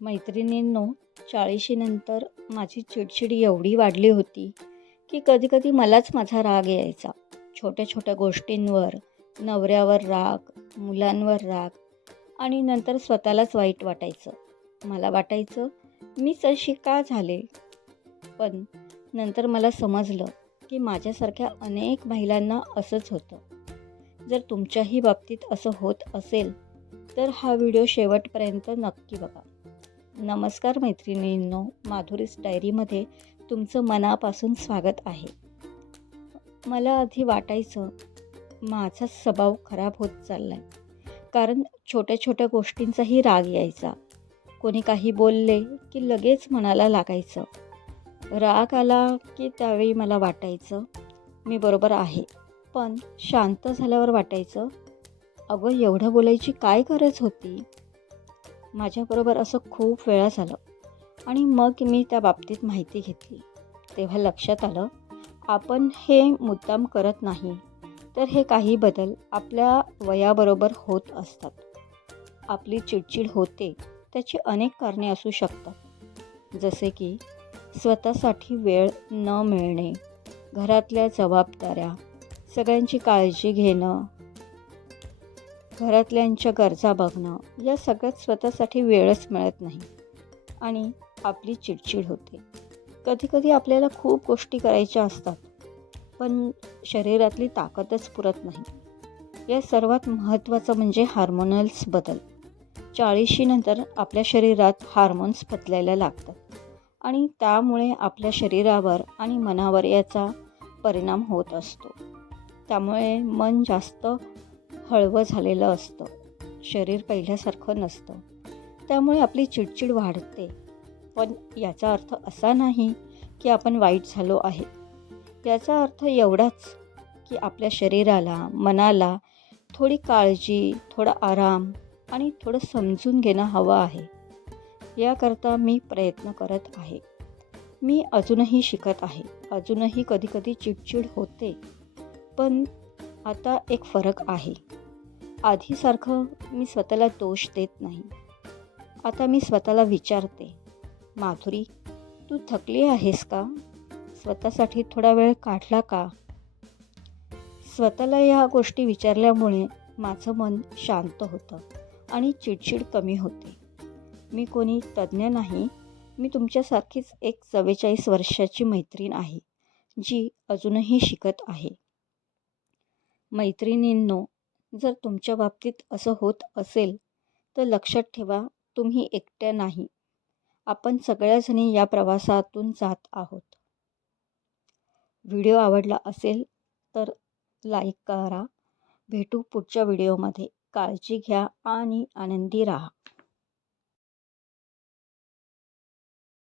मैत्रिणींनो, 40शी नंतर माझी चिडचिड एवढी वाढली होती की कधी-कधी मलाच माझा राग यायचा. छोट्या-छोट्या गोष्टींवर, नवऱ्यावर राग, मुलांवर राग आणि नंतर स्वतःलाच वाईट वाटायचं. मला वाटायचं, मीच अशी का झाले? पण नंतर मला समजलं की माझ्यासारख्या अनेक महिलांना असंच होतं. जर तुमच्याही बाबतीत असं होत असेल, तर हा व्हिडिओ शेवटपर्यंत नक्की बघा. नमस्कार मैत्रिणींनो, माधुरीज डायरीमध्ये तुमचं मनापासून स्वागत आहे. मला आधी वाटायचं माझा स्वभाव खराब होत चाललाय, कारण छोट्या छोट्या गोष्टींचाही राग यायचा. कोणी काही बोलले की लगेच मनाला लागायचं. राग आला की त्यावेळी मला वाटायचं मी बरोबर आहे, पण शांत झाल्यावर वाटायचं अगं एवढं बोलायची काय गरज होती. माझ्याबरोबर असं खूप वेळा झालं आणि मग मी त्या बाबतीत माहिती घेतली. तेव्हा लक्षात आलं आपण हे मुद्दाम करत नाही, तर हे काही बदल आपल्या वयाबरोबर होत असतात. आपली चिडचिड होते त्याची अनेक कारणे असू शकतात, जसे की स्वतःसाठी वेळ न मिळणे, घरातल्या जबाबदाऱ्या, सगळ्यांची काळजी घेणं, घरातल्यांच्या गरजा बघणं, या सगळ्यात स्वतःसाठी वेळच मिळत नाही आणि आपली चिडचिड होते. कधीकधी आपल्याला खूप गोष्टी करायच्या असतात, पण शरीरातली ताकदच पुरत नाही. या सर्वात महत्त्वाचं म्हणजे हार्मोनल्स बदल. 40शी नंतर आपल्या शरीरात हार्मोन्स बदलायला लागतात आणि त्यामुळे आपल्या शरीरावर आणि मनावर याचा परिणाम होत असतो. त्यामुळे मन जास्त हळवं झालेलं असतं, शरीर पहिल्यासारखं नसतं. त्यामुळे आपली चिडचिड वाढते. पण याचा अर्थ असा नाही की आपण वाईट झालो आहे. याचा अर्थ एवढाच की आपल्या शरीराला, मनाला थोडी काळजी, थोडा आराम आणि थोडं समजून घेणं हवं आहे. याकरता मी प्रयत्न करत आहे. मी अजूनही शिकत आहे. अजूनही कधीकधी चिडचिड होते, पण आता एक फरक आहे. आधीसारखं मी स्वतःला दोष देत नाही. आता मी स्वतःला विचारते, माधुरी, तू थकली आहेस का? स्वतःसाठी थोडा वेळ काढला का? स्वतःला या गोष्टी विचारल्यामुळे माझं मन शांत होतं आणि चिडचिड कमी होते. मी कोणी तज्ज्ञ नाही. मी तुमच्यासारखीच एक 44 वर्षाची मैत्रीण आहे, जी अजूनही शिकत आहे. मैत्रिणींनो, जर तुमच्या बाबतीत असं होत असेल, तर लक्षात ठेवा तुम्ही एकट्या नाही. आपण सगळ्याजणी या प्रवासातून जात आहोत. व्हिडिओ आवडला असेल तर लाईक करा. भेटू पुढच्या व्हिडिओमध्ये. काळजी घ्या आणि आनंदी राहा.